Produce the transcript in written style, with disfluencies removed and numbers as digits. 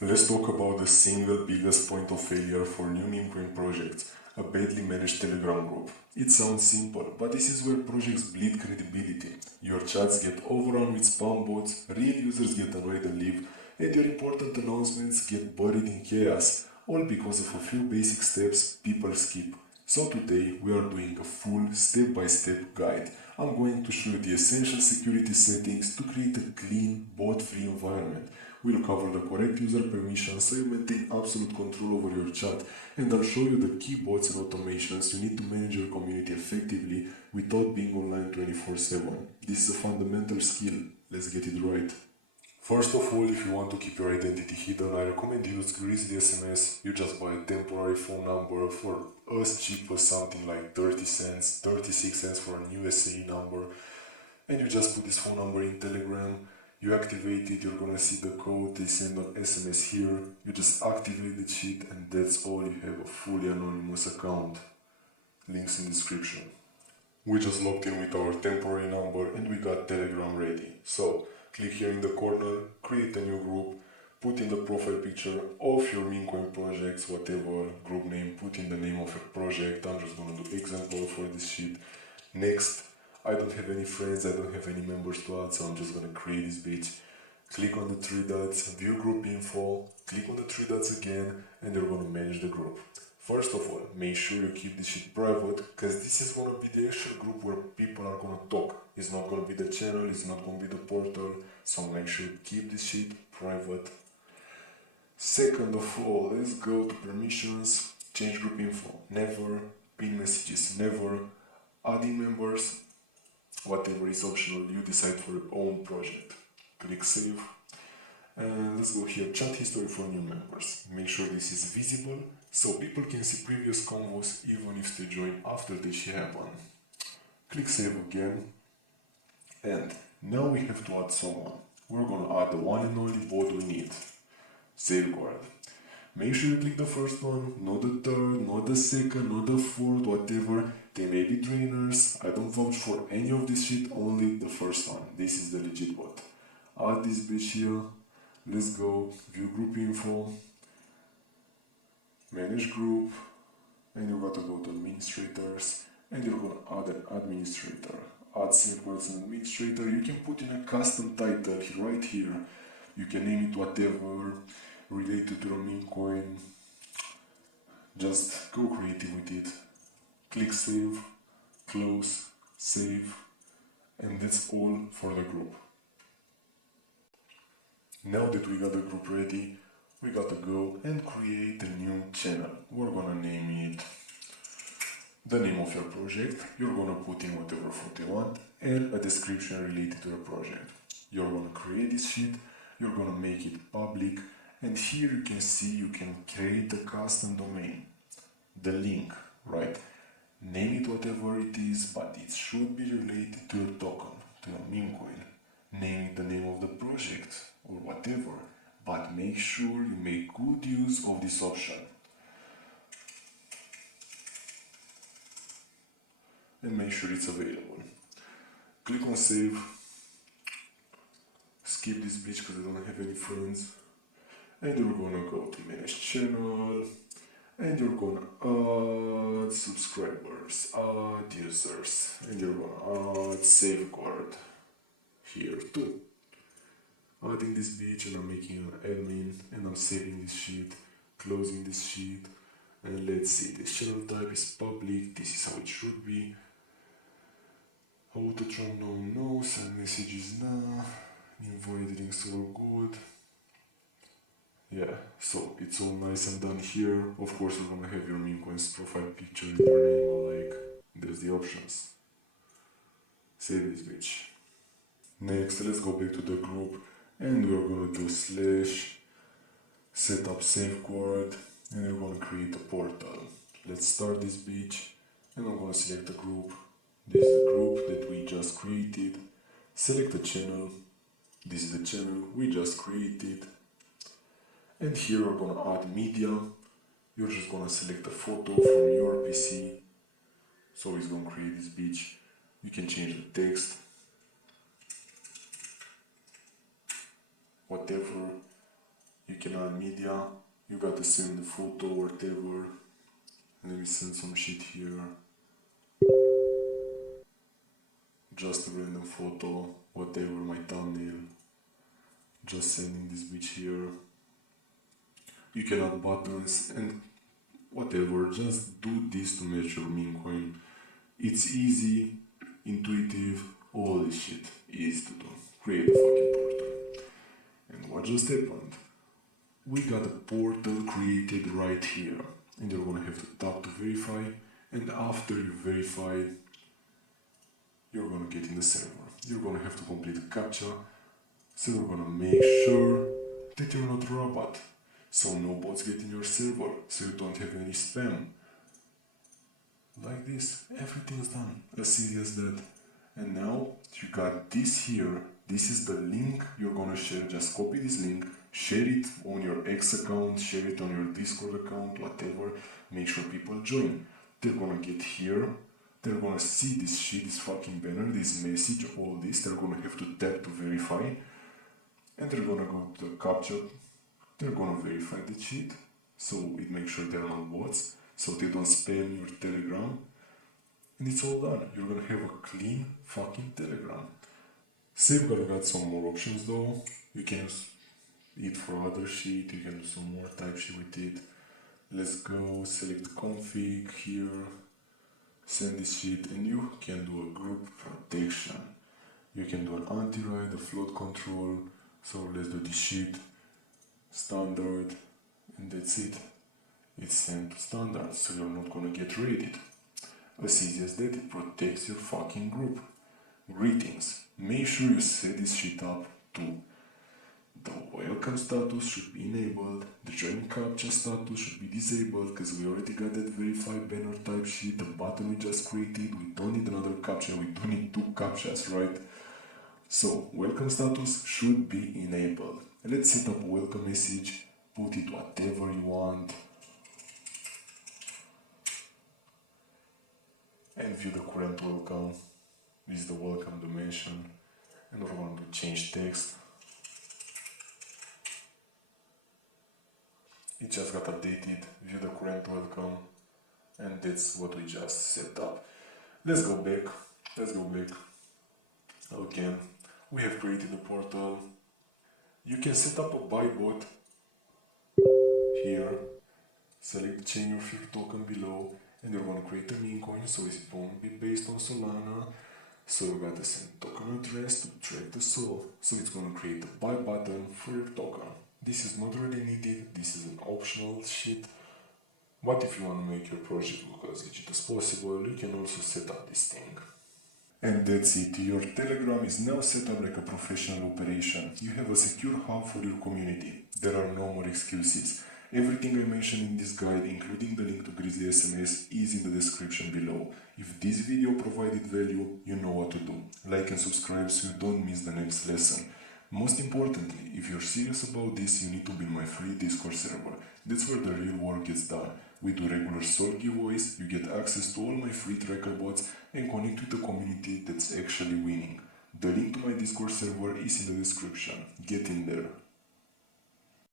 Let's talk about the single biggest point of failure for new Memecoin projects, a badly managed Telegram group. It sounds simple, but this is where projects bleed credibility. Your chats get overrun with spam bots, real users get annoyed and leave, and your important announcements get buried in chaos, all because of a few basic steps people skip. So today we are doing a full step-by-step guide. I'm going to show you the essential security settings to create a clean, bot-free environment. We'll cover the correct user permissions so you maintain absolute control over your chat, and I'll show you the key bots and automations you need to manage your community effectively without being online 24/7. This is a fundamental skill. Let's get it right. First of all, if you want to keep your identity hidden, I recommend you use Grizzly SMS. You just buy a temporary phone number for as cheap as something like 30 cents, 36 cents for a new SAE number, and you just put this phone number in Telegram. You activate it, you're gonna see the code, they send an SMS here, you just activate the cheat, and that's all. You have a fully anonymous account. Links in description. We just logged in with our temporary number and we got Telegram ready. So, click here in the corner, create a new group, put in the profile picture of your Memecoin projects, whatever group name, put in the name of a project. I'm just gonna do example for this sheet. Next, I don't have any friends, I don't have any members to add, so I'm just gonna create this bitch. Click on the three dots, view group info, click on the three dots again, and you're gonna manage the group. First of all, make sure you keep this shit private, because this is gonna be the actual group where people are gonna talk. It's not gonna be the channel, it's not gonna be the portal, so make sure you keep this shit private. Second of all, let's go to permissions, change group info, never, pin messages, never, adding members, whatever is optional, you decide for your own project. Click save, and let's go here, chat history for new members. Make sure this is visible, so people can see previous convos even if they join after this shit happened. Click save again, and now we have to add someone. We're gonna add the one and only bot we need, Safeguard. Make sure you click the first one, not the third, not the second, not the fourth, whatever. They may be trainers. I don't vouch for any of this shit, only the first one. This is the legit bot. Add this bitch here. Let's go, view group info, manage group, and you gotta go to administrators, and you're gonna add an administrator. Add Safeguard as an administrator. You can put in a custom title right here. You can name it whatever related to the Memecoin. Just go creative with it. Click save, close, save, and that's all for the group. Now that we got the group ready, we gotta go and create a new channel. We're gonna name it the name of your project. You're gonna put in whatever photo you want and a description related to the project. You're gonna create this sheet, you're gonna make it public, and here you can see you can create a custom domain. The link, right? Name it whatever it is, but it should be related to your token, to your Memecoin. Name it the name of the project or whatever, but make sure you make good use of this option. And make sure it's available. Click on save. Skip this bitch because I don't have any friends. And you're gonna go to manage channel. And you're gonna add subscribers, add users, and you're gonna add Safeguard here too. Adding this bitch, and I'm making an admin, and I'm saving this sheet, closing this sheet, and let's see, this channel type is public, this is how it should be. Autotron no, send messages nah, invite links all good. Yeah, so it's all nice and done here. Of course, you're gonna have your Memecoin's profile picture and your name, like, there's the options. Save this bitch. Next, let's go back to the group, and we're gonna do slash setup Safeguard, and we're gonna create a portal. Let's start this bitch, and I'm gonna select the group. This is the group that we just created. Select the channel. This is the channel we just created. And here we're gonna add media. You're just gonna select a photo from your PC. So it's gonna create this bitch. You can change the text, whatever You can add media, you gotta send the photo, whatever. Let me send some shit here. Just a random photo, whatever, my thumbnail. Just sending this bitch here. You can add buttons and whatever, just do this to match your meme coin. It's easy, intuitive, all this shit easy to do. Create a fucking portal. And what just happened? We got a portal created right here. And you're gonna have to tap to verify. And after you verify, you're gonna get in the server. You're gonna have to complete a captcha. So we're gonna make sure that you're not a robot. So no bots get in your server. So you don't have any spam. Like this, everything's done. As easy as that. And now you got this here. This is the link you're gonna share. Just copy this link, share it on your X account, share it on your Discord account, whatever. Make sure people join. They're gonna get here. They're gonna see this shit, this fucking banner, this message, all this. They're gonna have to tap to verify. And they're gonna go to the captcha. They're gonna verify the shit. So it makes sure they're not bots. So they don't spam your Telegram. And it's all done. You're gonna have a clean fucking Telegram. Safeguard got some more options though. You can use it for other shit. You can do some more type shit with it. Let's go, select the config here. Send this shit and you can do a group protection. You can do an anti-ride, a float control. So let's do this shit. Standard. And that's it. It's sent to standard, so you're not gonna get raided. As easy as that, it protects your fucking group. Greetings. Make sure you set this shit up too. The welcome status should be enabled, the join captcha status should be disabled because we already got that verified banner type shit, the button we just created, we don't need another captcha, we don't need 2 captchas, right? So, welcome status should be enabled. Let's set up a welcome message, put it whatever you want, and view the current welcome. This is the welcome dimension, and we're going to change text. It just got updated, view the current welcome, and that's what we just set up. Let's go back. Again, we have created a portal. You can set up a buy bot here. Select chain your favorite token below, and you're going to create a meme coin, so it's going to be based on Solana. So you got to send token address to track the sol. So it's going to create a buy button for your token. This is not really needed, this is an optional shit. But if you want to make your project look as legit as possible, you can also set up this thing. And that's it, your Telegram is now set up like a professional operation. You have a secure hub for your community. There are no more excuses. Everything I mentioned in this guide, including the link to Grizzly SMS, is in the description below. If this video provided value, you know what to do. Like and subscribe so you don't miss the next lesson. Most importantly, if you're serious about this, you need to be in my free Discord server. That's where the real work gets done. We do regular soul giveaways, you get access to all my free tracker bots, and connect with a community that's actually winning. The link to my Discord server is in the description. Get in there.